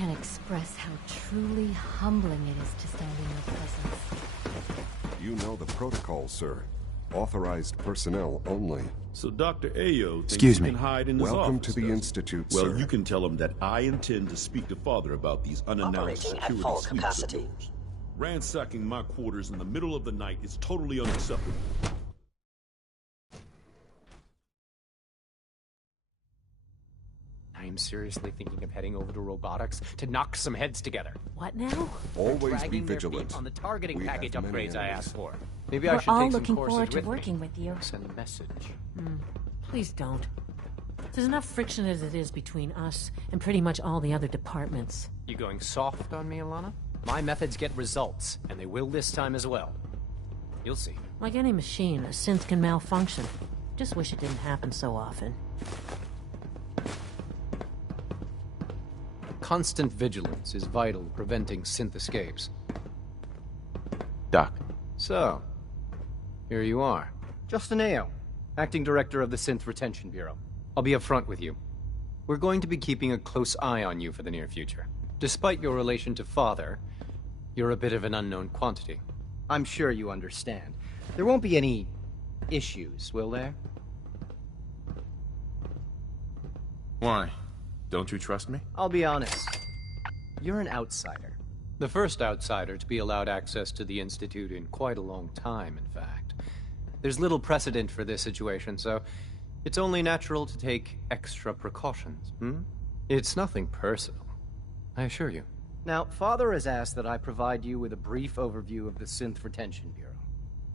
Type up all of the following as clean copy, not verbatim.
can't express how truly humbling it is to stand in your presence. You know the protocol, sir. Authorized personnel only. So Dr. Ayo thinks Excuse he me. can hide in his Welcome office, to the does he? Institute, Well, sir. you can tell him that I intend to speak to Father about these unannounced Operating at security full sweeps capacity. of yours. Ransacking my quarters in the middle of the night is totally unacceptable. I am seriously thinking of heading over to robotics to knock some heads together. What now? Always be Dragging their vigilant. feet on the targeting We have package many upgrades I enemies. asked for. Maybe I We're should all take some looking courses forward to with working me. with you. Send a message. Please don't. There's enough friction as it is between us and pretty much all the other departments. You going soft on me, Alana? My methods get results, and they will this time as well. You'll see. Like any machine, a synth can malfunction. Just wish it didn't happen so often. Constant vigilance is vital to preventing synth escapes. Doc. So, here you are. Justin Ayo, Acting Director of the Synth Retention Bureau. I'll be upfront with you. We're going to be keeping a close eye on you for the near future. Despite your relation to Father, you're a bit of an unknown quantity. I'm sure you understand. There won't be any issues, will there? Why? Don't you trust me? I'll be honest. You're an outsider. The first outsider to be allowed access to the Institute in quite a long time, in fact. There's little precedent for this situation, so it's only natural to take extra precautions, It's nothing personal, I assure you. Now, Father has asked that I provide you with a brief overview of the Synth Retention Bureau.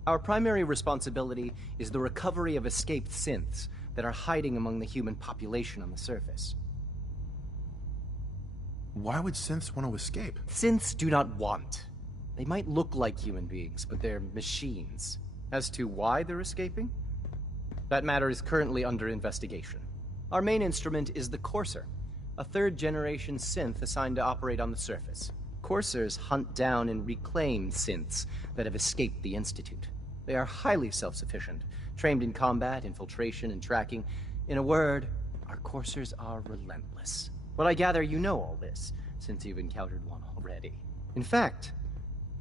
Our primary responsibility is the recovery of escaped synths that are hiding among the human population on the surface. Why would synths want to escape? Synths do not want. They might look like human beings, but they're machines. As to why they're escaping? That matter is currently under investigation. Our main instrument is the Courser, a third-generation synth assigned to operate on the surface. Coursers hunt down and reclaim synths that have escaped the Institute. They are highly self-sufficient, trained in combat, infiltration, and tracking. In a word, our Coursers are relentless. But I gather you know all this, since you've encountered one already. In fact,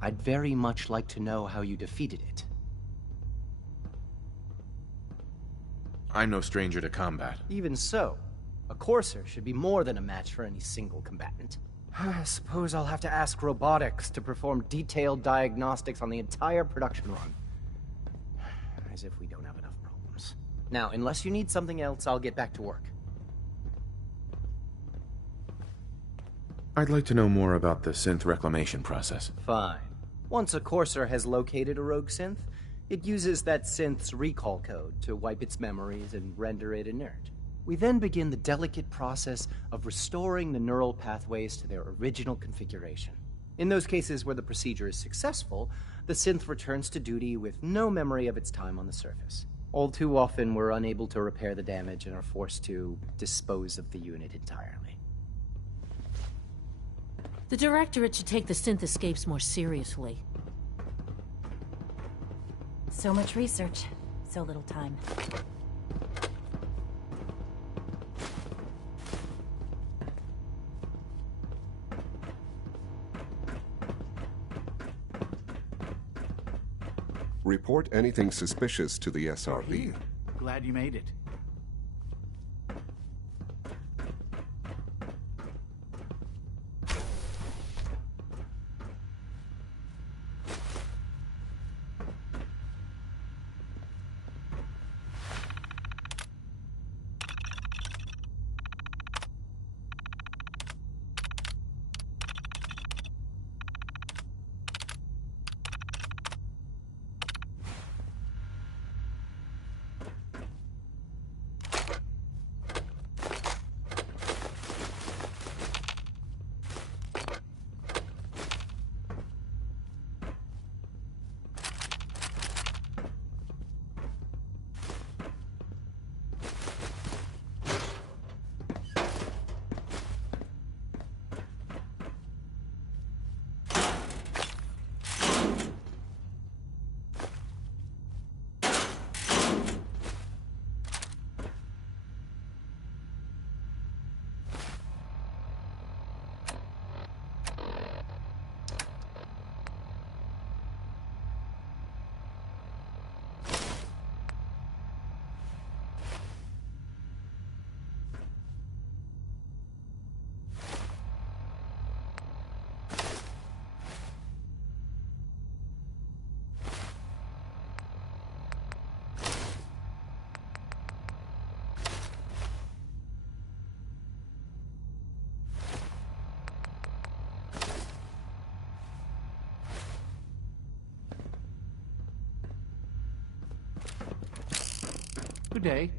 I'd very much like to know how you defeated it. I'm no stranger to combat. Even so, a Courser should be more than a match for any single combatant. I suppose I'll have to ask robotics to perform detailed diagnostics on the entire production run. As if we don't have enough problems. Now, unless you need something else, I'll get back to work. I'd like to know more about the synth reclamation process. Fine. Once a Courser has located a rogue synth, it uses that synth's recall code to wipe its memories and render it inert. We then begin the delicate process of restoring the neural pathways to their original configuration. In those cases where the procedure is successful, the synth returns to duty with no memory of its time on the surface. All too often, we're unable to repair the damage and are forced to dispose of the unit entirely. The Directorate should take the synth escapes more seriously. So much research, so little time. Report anything suspicious to the SRB. Glad you made it. day.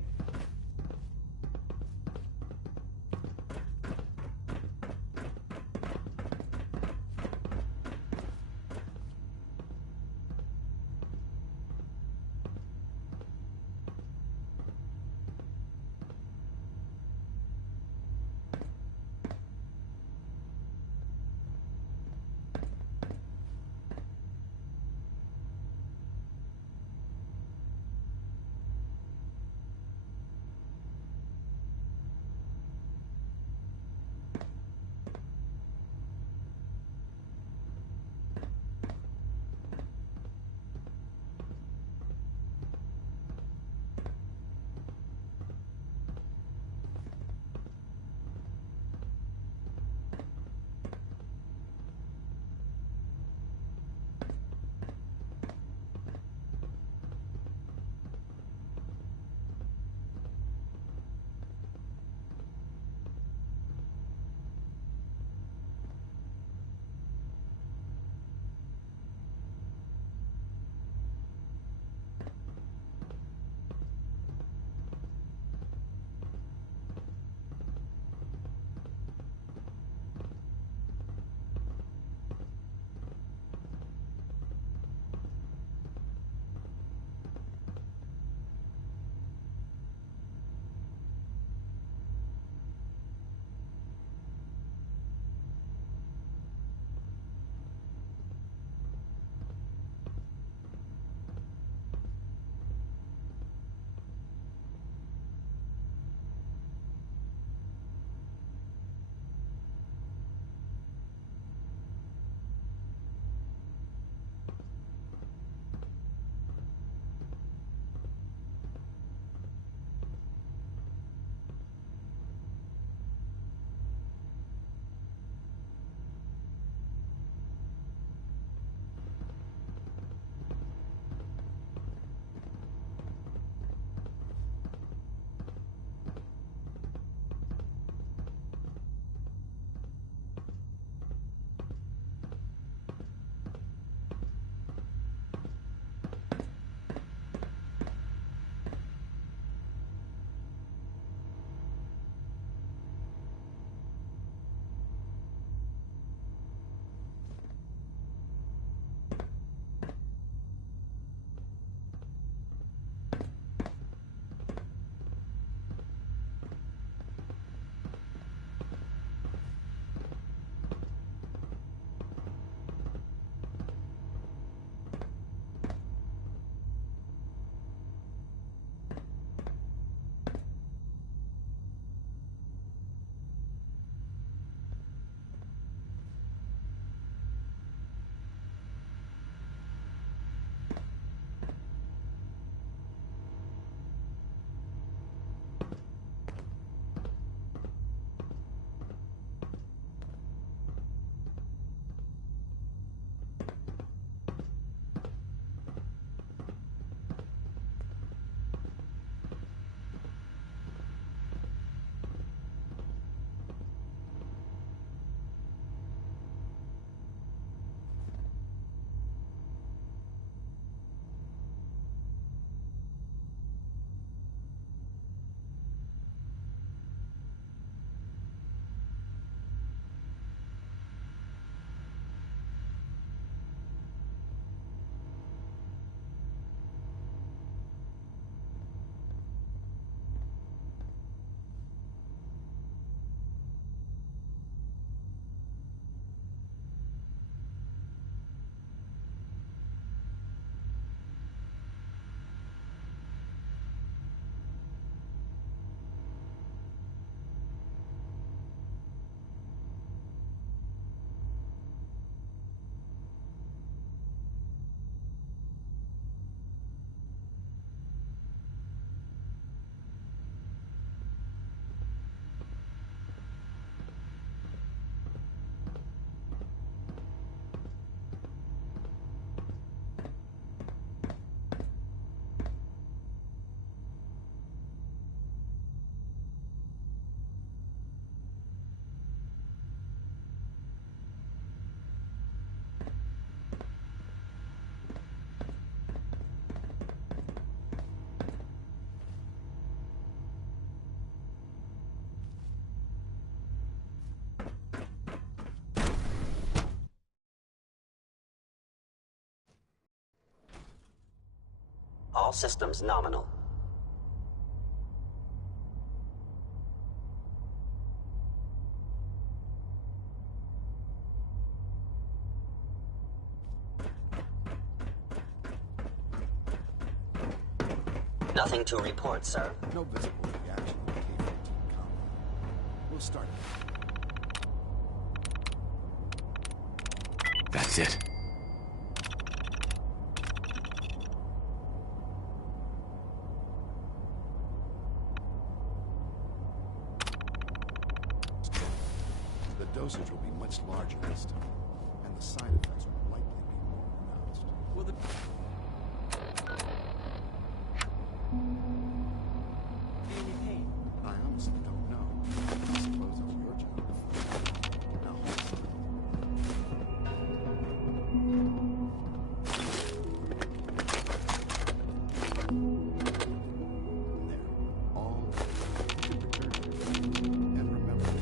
All systems nominal. Nothing to report, sir. No visible reaction on K-14 combat. We'll start. That's it. The dosage will be much larger this time, and the side effects will likely be more pronounced. Will the... Any pain? I honestly don't know. I suppose it's your job to find out. Now, hold on. There. All you can return to your room. And remember to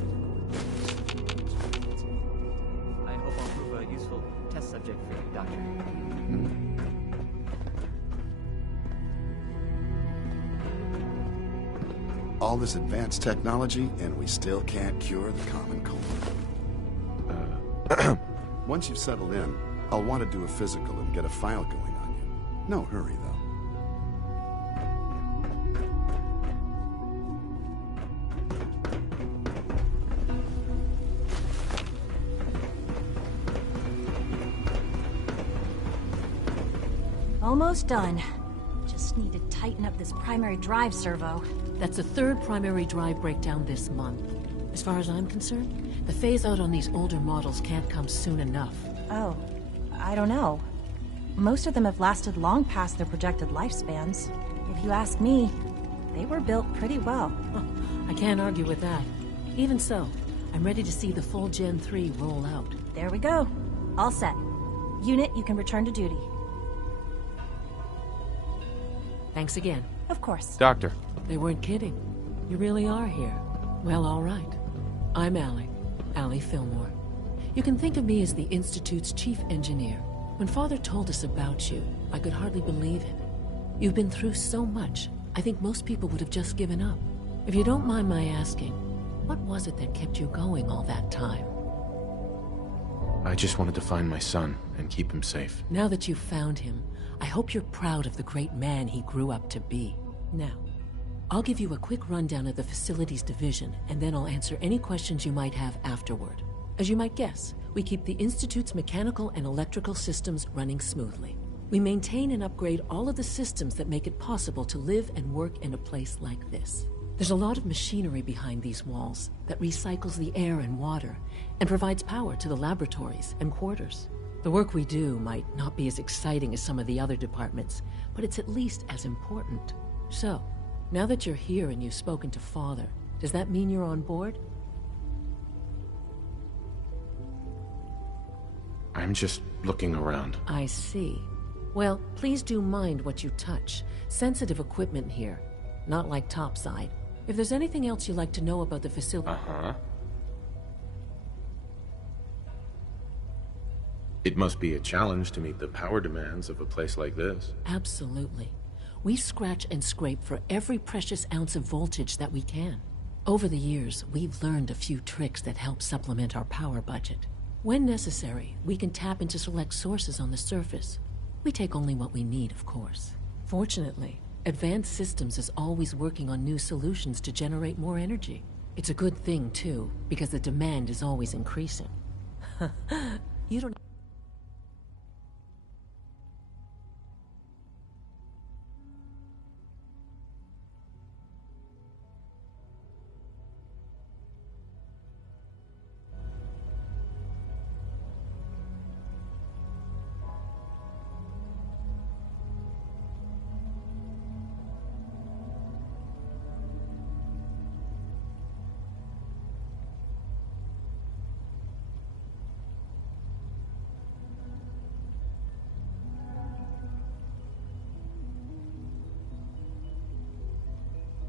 I hope I'll prove a useful test subject for you, Doctor. all this advanced technology, and we still can't cure the common cold. Once you've settled in, I'll want to do a physical and get a file going on you. No hurry, though. Almost done. Just need to tighten up this primary drive servo. That's the third primary drive breakdown this month. As far as I'm concerned, the phase-out on these older models can't come soon enough. Oh, I don't know. Most of them have lasted long past their projected lifespans. If you ask me, they were built pretty well. I can't argue with that. Even so, I'm ready to see the full Gen 3 roll out. There we go. All set. Unit, you can return to duty. Thanks again. Of course. Doctor. They weren't kidding. You really are here. Well, all right. I'm Allie Fillmore. You can think of me as the Institute's chief engineer. When Father told us about you, I could hardly believe it. You've been through so much, I think most people would have just given up. If you don't mind my asking, what was it that kept you going all that time? I just wanted to find my son and keep him safe. Now that you've found him, I hope you're proud of the great man he grew up to be. Now, I'll give you a quick rundown of the facilities division, and then I'll answer any questions you might have afterward. As you might guess, we keep the Institute's mechanical and electrical systems running smoothly. We maintain and upgrade all of the systems that make it possible to live and work in a place like this. There's a lot of machinery behind these walls that recycles the air and water and provides power to the laboratories and quarters. The work we do might not be as exciting as some of the other departments, but it's at least as important. So, now that you're here and you've spoken to Father, does that mean you're on board? I'm just looking around. I see. Well, please do mind what you touch. Sensitive equipment here, not like topside. If there's anything else you'd like to know about the facility... It must be a challenge to meet the power demands of a place like this. Absolutely. We scratch and scrape for every precious ounce of voltage that we can. Over the years, we've learned a few tricks that help supplement our power budget. When necessary, we can tap into select sources on the surface. We take only what we need, of course. Fortunately, Advanced Systems is always working on new solutions to generate more energy. It's a good thing, too, because the demand is always increasing. You don't...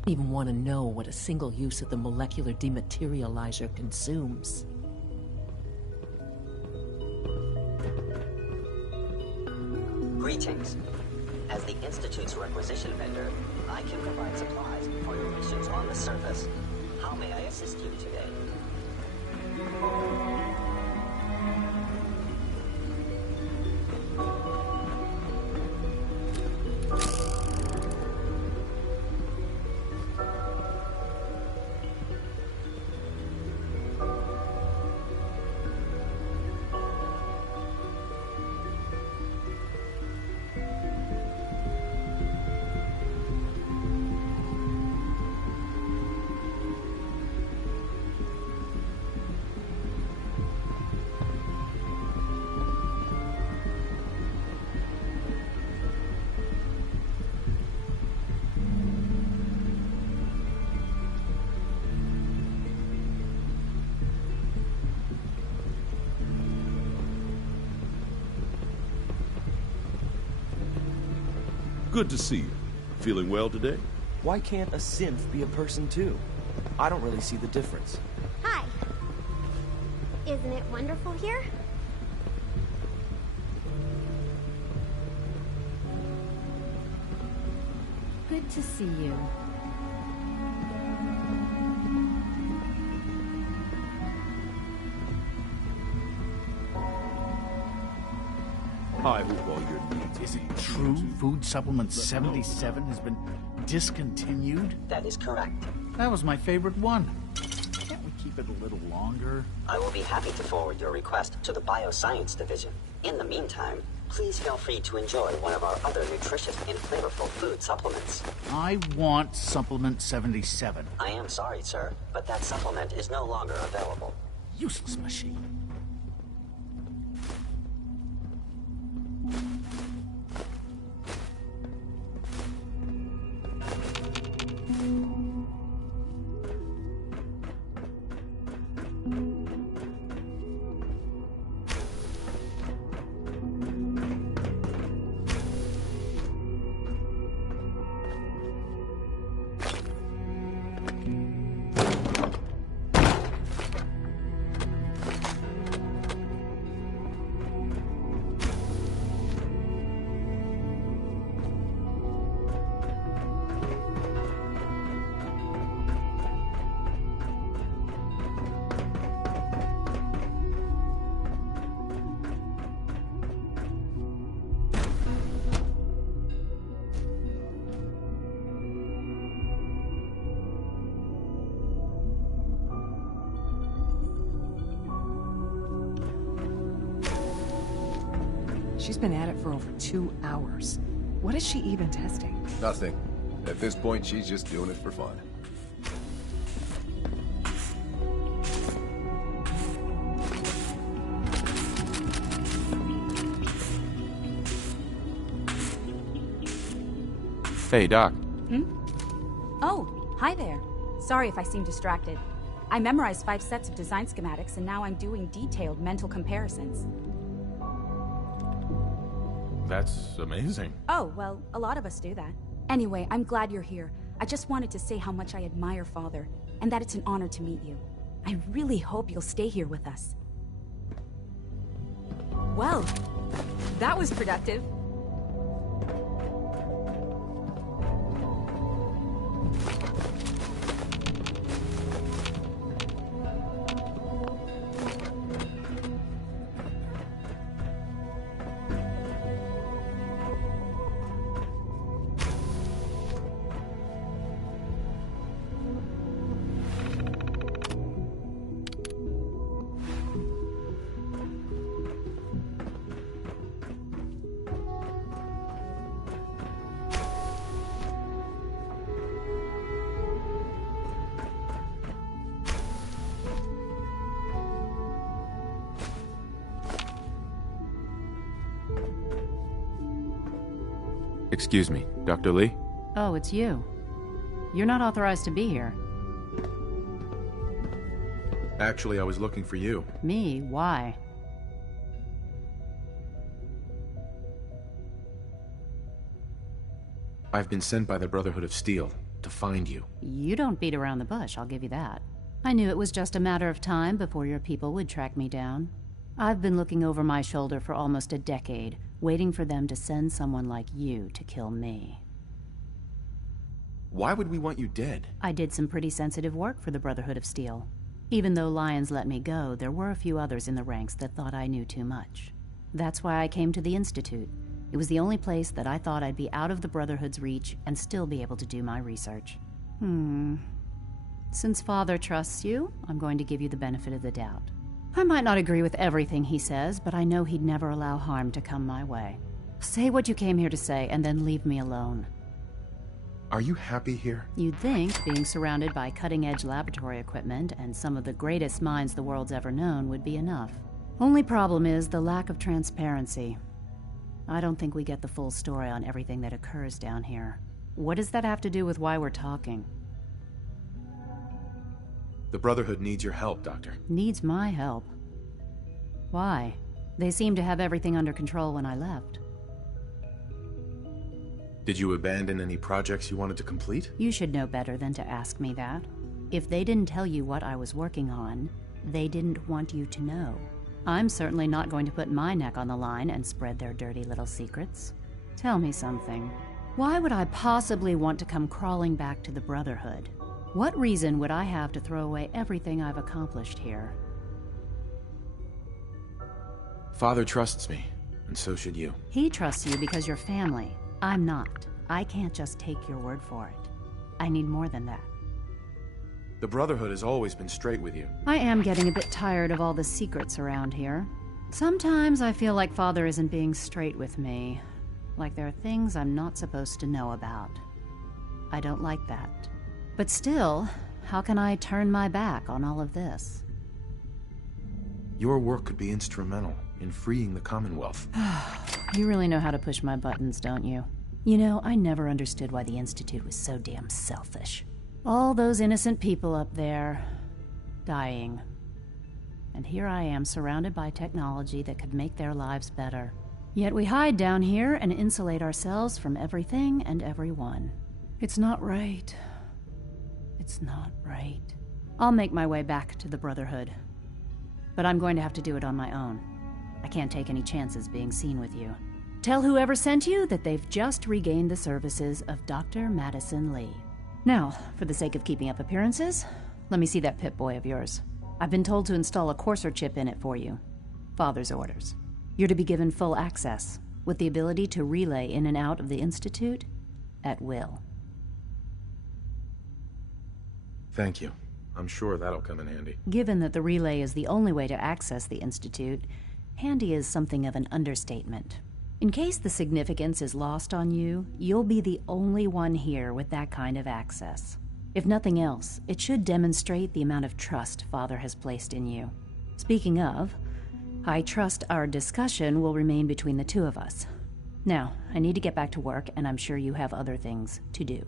even want to know what a single use of the molecular dematerializer consumes. Greetings. As the Institute's requisition vendor, I can provide supplies for your missions on the surface. How may I assist you today? Good to see you. Feeling well today? Why can't a synth be a person too? I don't really see the difference. Hi. Isn't it wonderful here? Good to see you. I hope all your needs Is it true Food Supplement 77 has been discontinued? That is correct. That was my favorite one. Can't we keep it a little longer? I will be happy to forward your request to the Bioscience Division. In the meantime, please feel free to enjoy one of our other nutritious and flavorful food supplements. I want Supplement 77. I am sorry, sir, but that supplement is no longer available. Useless machine. She's been at it for over 2 hours. What is she even testing? Nothing. At this point, she's just doing it for fun. Hey, Doc. Oh, hi there. Sorry if I seem distracted. I memorized 5 sets of design schematics and now I'm doing detailed mental comparisons. That's amazing. Oh, well, a lot of us do that. Anyway, I'm glad you're here. I just wanted to say how much I admire Father, and that it's an honor to meet you. I really hope you'll stay here with us. Well, that was productive. Excuse me, Dr. Lee? Oh, it's you. You're not authorized to be here. Actually, I was looking for you. Me? Why? I've been sent by the Brotherhood of Steel to find you. You don't beat around the bush, I'll give you that. I knew it was just a matter of time before your people would track me down. I've been looking over my shoulder for almost a decade, waiting for them to send someone like you to kill me. Why would we want you dead? I did some pretty sensitive work for the Brotherhood of Steel. Even though Lyons let me go, there were a few others in the ranks that thought I knew too much. That's why I came to the Institute. It was the only place that I thought I'd be out of the Brotherhood's reach and still be able to do my research. Since Father trusts you, I'm going to give you the benefit of the doubt. I might not agree with everything he says, but I know he'd never allow harm to come my way. Say what you came here to say, and then leave me alone. Are you happy here? You'd think being surrounded by cutting-edge laboratory equipment and some of the greatest minds the world's ever known would be enough. Only problem is the lack of transparency. I don't think we get the full story on everything that occurs down here. What does that have to do with why we're talking? The Brotherhood needs your help, Doctor. Needs my help? Why? They seemed to have everything under control when I left. Did you abandon any projects you wanted to complete? You should know better than to ask me that. If they didn't tell you what I was working on, they didn't want you to know. I'm certainly not going to put my neck on the line and spread their dirty little secrets. Tell me something. Why would I possibly want to come crawling back to the Brotherhood? What reason would I have to throw away everything I've accomplished here? Father trusts me, and so should you. He trusts you because you're family. I'm not. I can't just take your word for it. I need more than that. The Brotherhood has always been straight with you. I am getting a bit tired of all the secrets around here. Sometimes I feel like Father isn't being straight with me. Like there are things I'm not supposed to know about. I don't like that. But still, how can I turn my back on all of this? Your work could be instrumental in freeing the Commonwealth. You really know how to push my buttons, don't you? You know, I never understood why the Institute was so damn selfish. All those innocent people up there, dying. And here I am surrounded by technology that could make their lives better. Yet we hide down here and insulate ourselves from everything and everyone. It's not right. It's not right. I'll make my way back to the Brotherhood. But I'm going to have to do it on my own. I can't take any chances being seen with you. Tell whoever sent you that they've just regained the services of Dr. Madison Lee. Now, for the sake of keeping up appearances, let me see that Pip-Boy of yours. I've been told to install a courser chip in it for you. Father's orders. You're to be given full access, with the ability to relay in and out of the Institute at will. Thank you. I'm sure that'll come in handy. Given that the relay is the only way to access the Institute, handy is something of an understatement. In case the significance is lost on you, you'll be the only one here with that kind of access. If nothing else, it should demonstrate the amount of trust Father has placed in you. Speaking of, I trust our discussion will remain between the two of us. Now, I need to get back to work, and I'm sure you have other things to do.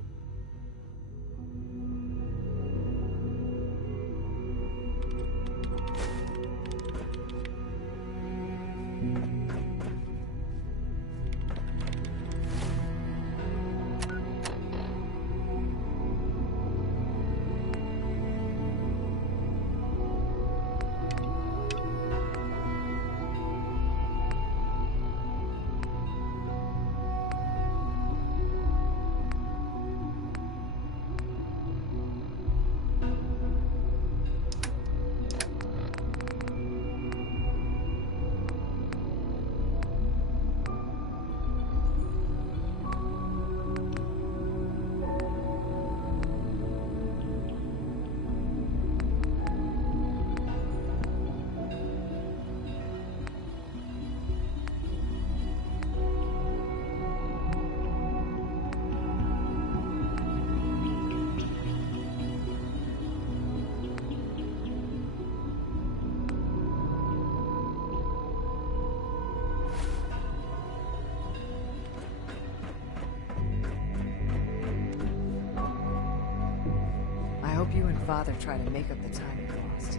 I hope you and Father try to make up the time you lost.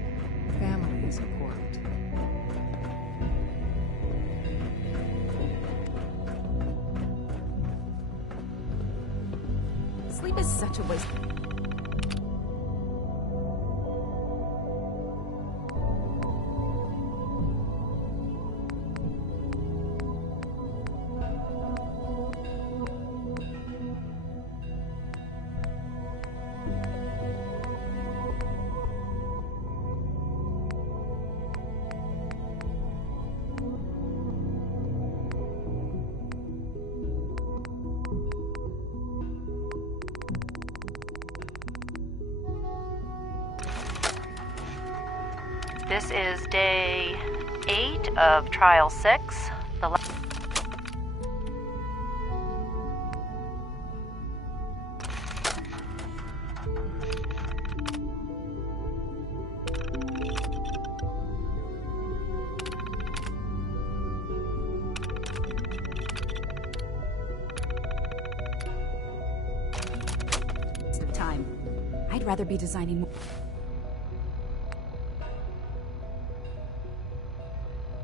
Family is important. Sleep is such a waste. This is day 8 of Trial 6. Time. I'd rather be designing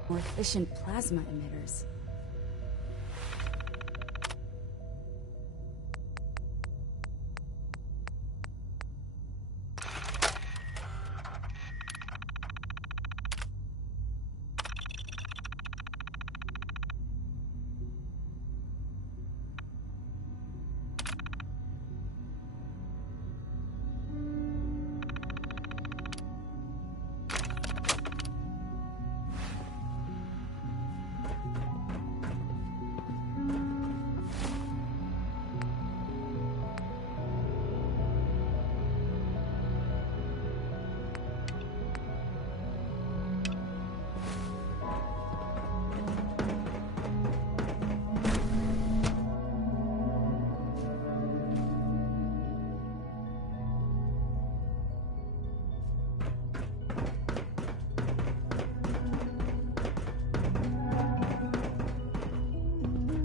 more efficient plasma emitters.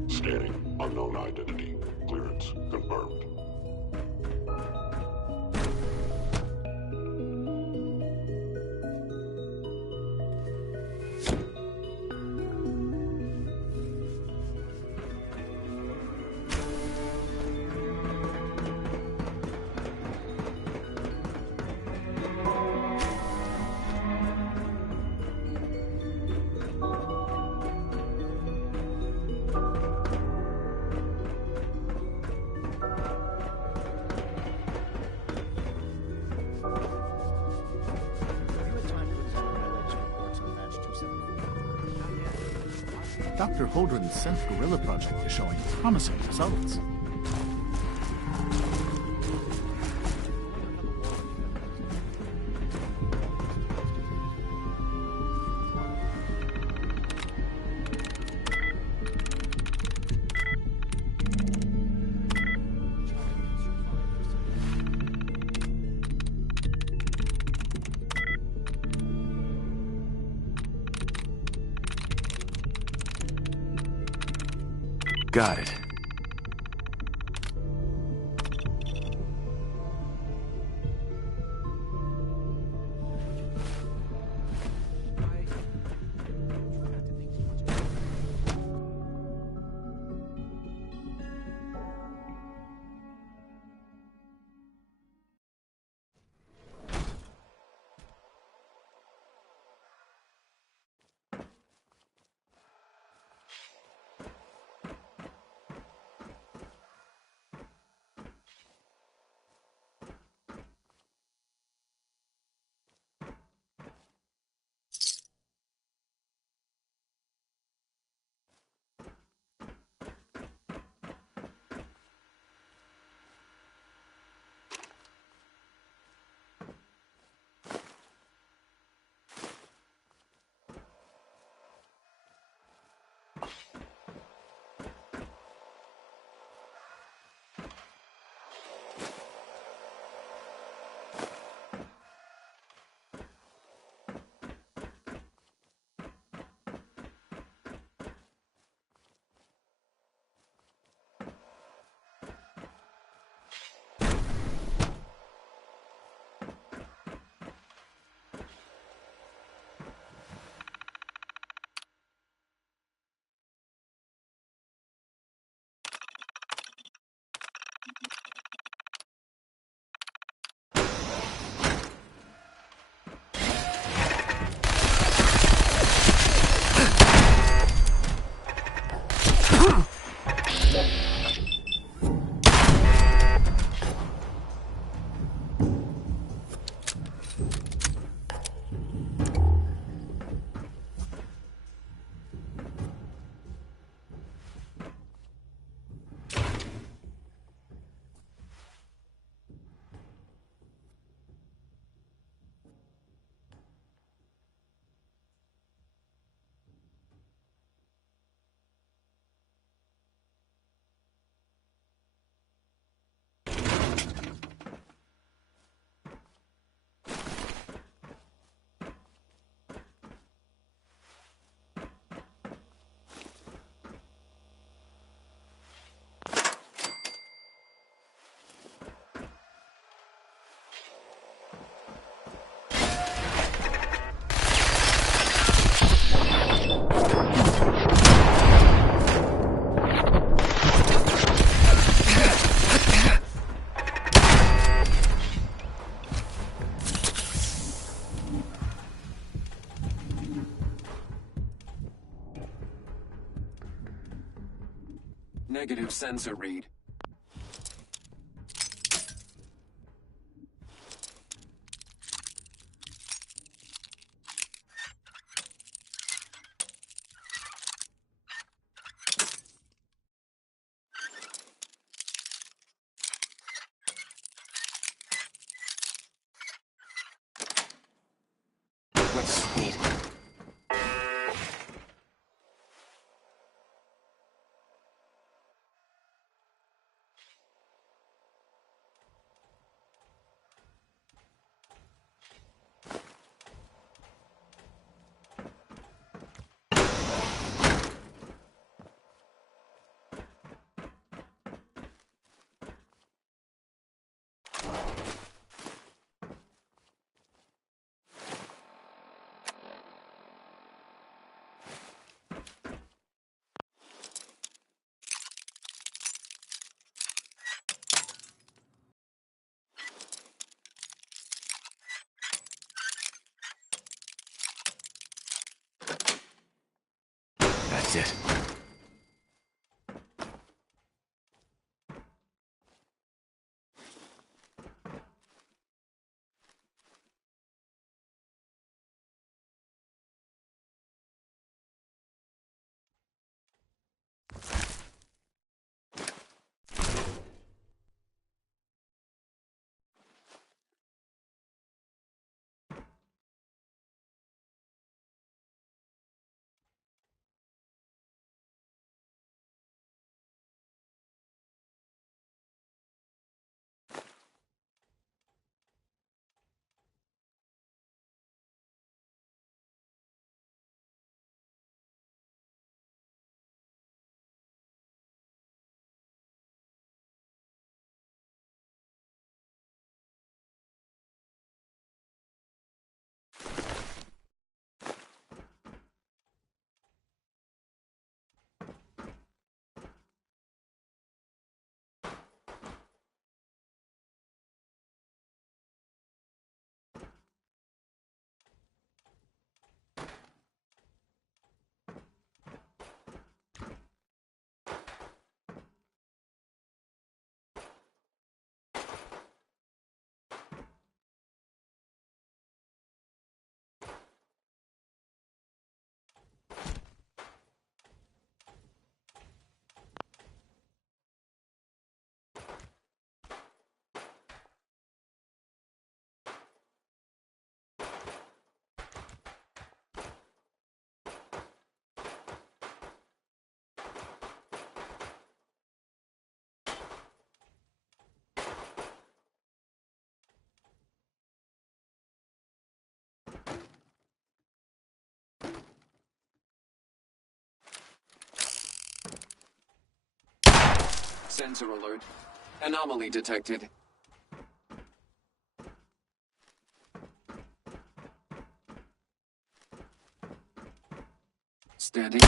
Scanning. Unknown identity. Clearance confirmed. Dr. Holdren's Synth Gorilla project is showing promising results. Got it. Negative sensor read. Sweet. That's it. Sensor alert. Anomaly detected. Standing.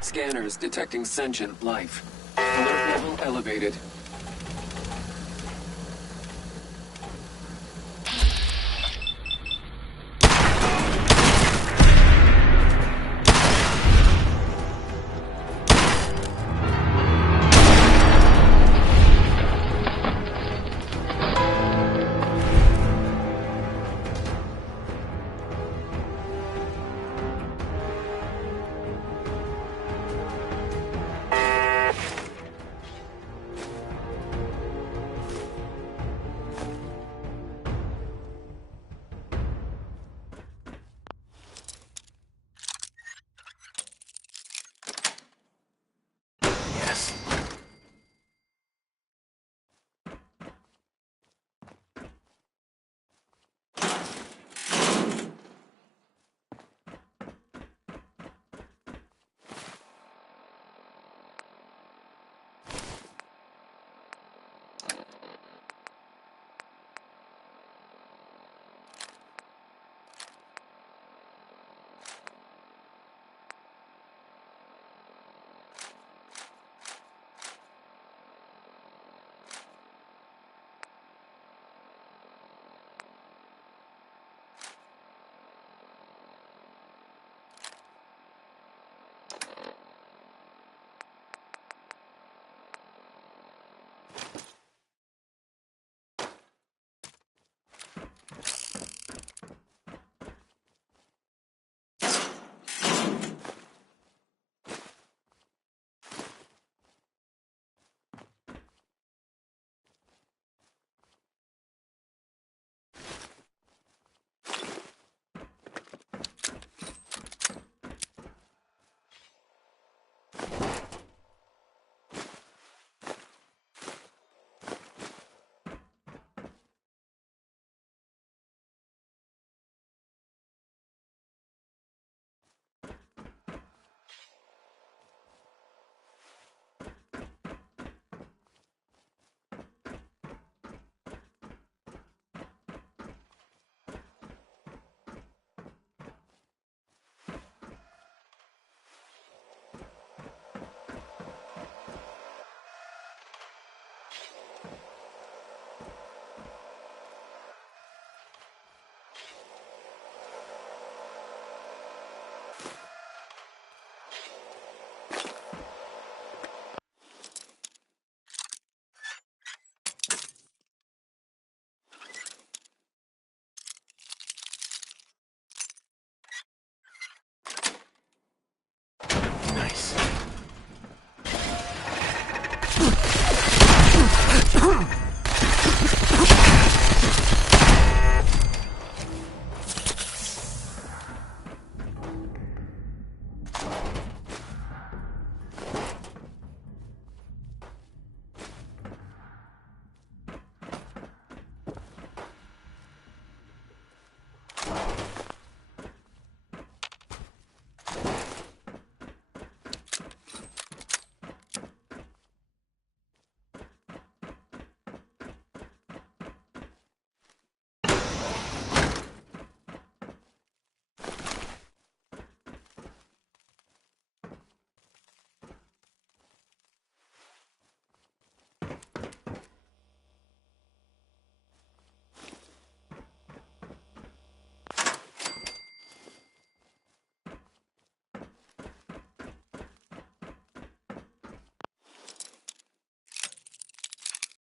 Scanners detecting sentient life. Alert level elevated.